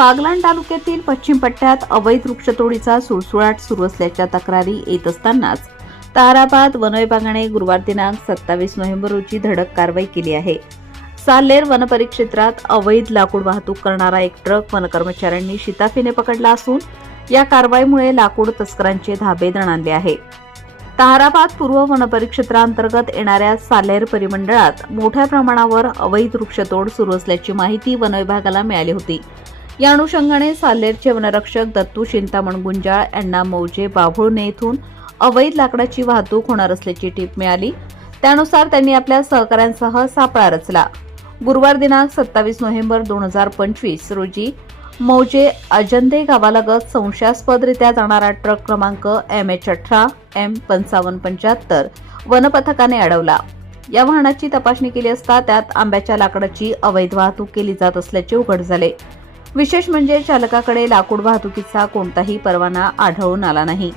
बागलाण तालुक्यातील पश्चिम पट्ट्यात अवैध वृक्षतोडीचा सुळसुळाट सुरू असल्याच्या तक्रारी येत असतानाच ताराबाद वन विभागाने गुरुवार दिनांक 27 नोव्हेंबर रोजी धडक कारवाई केली आहे। साल्हेर वनपरिक्षेत्रात अवैध लाकूड वाहतूक करणारा एक ट्रक वन कर्मचाऱ्यांनी शिताफीने पकडला असून या कारवाईमुळे लाकूड तस्करांचे धाबे दणाणले आहे। ताराबाद पूर्व वनपरिक्षेत्रांतर्गत येणाऱ्या साल्हेर परिमंडळात मोठ्या प्रमाणावर अवैध वृक्षतोड सुरू असल्याची माहिती वन विभागाला मिळाली होती। या अनुषंगाने साल्हेरचे वनरक्षक दत्तू चिंतामण गुंजाळ यांना मौजे बाभुळणे येथून अवैध लाकडाची वाहतूक होणार असल्याची टीप मिळाली। त्यानुसार त्यांनी आपल्या सहकाऱ्यांसह सापळा रचला। गुरुवार दिनांक 27 नोव्हेंबर 2025 रोजी मौजे अजंदे गावालगत संशयास्पदरित्या जाणारा ट्रक क्रमांक MH18 M5575 वनपथकाने अडवला। या वाहनाची तपासणी केली असता त्यात आंब्याच्या लाकडाची अवैध वाहतूक केली जात असल्याचे उघड झाले। विशेष म्हणजे चालकाकडे लाकूड वाहतुकीचा कोणताही परवाना आढळून आला नाही।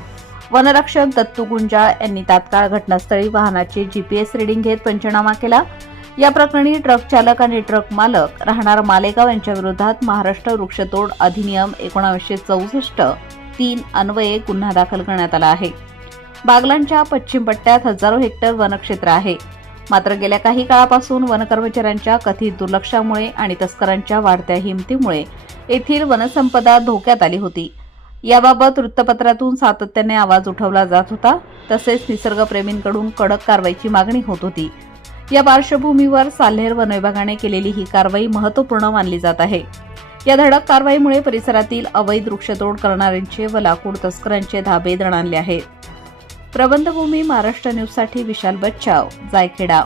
वनरक्षक दत्तू गुंजाळ यांनी तात्काळ घटनास्थळी वाहनाचे GPS रीडिंग घेत पंचनामा केला। या प्रकरणी ट्रक चालक आणि ट्रक मालक राहणार मालेगाव यांच्या विरोधात महाराष्ट्र वृक्षतोड अधिनियम 1964(3) अन्वये गुन्हा दाखल करण्यात आला आहे। बागलाणच्या पश्चिम पट्ट्यात हजारो हेक्टर वनक्षेत्र आहे। मात्र गेल्या काही काळापासून वन कर्मचाऱ्यांच्या कथित दुर्लक्षामुळे आणि तस्करांच्या वाढत्या हिमतीमुळे येथील वनसंपदा धोक्यात आली होती। याबाबत वृत्तपत्रातून सातत्याने आवाज उठवला जात होता। तसेच निसर्गप्रेमींकडून कडक कारवाईची मागणी होत होती। या पार्श्वभूमीवर साल्हेर वन विभागाने केलेली ही कारवाई महत्त्वपूर्ण मानली जात आहे। या धडक कारवाईमुळे परिसरातील अवैध वृक्षतोड करणाऱ्यांचे व लाकूड तस्करांचे धाबे दणाणले आहेत। प्रबंधभूमी महाराष्ट्र न्यूजसाठी विशाल बच्चाव, जायखेडा।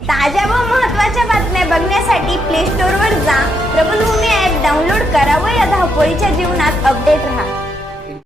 ताज्या व महत्त्वाच्या बातम्या बघण्यासाठी प्ले स्टोअरवर जा, प्रबंधभूमी ॲप डाउनलोड करा व या धावपळीच्या जीवनात अपडेट रहा।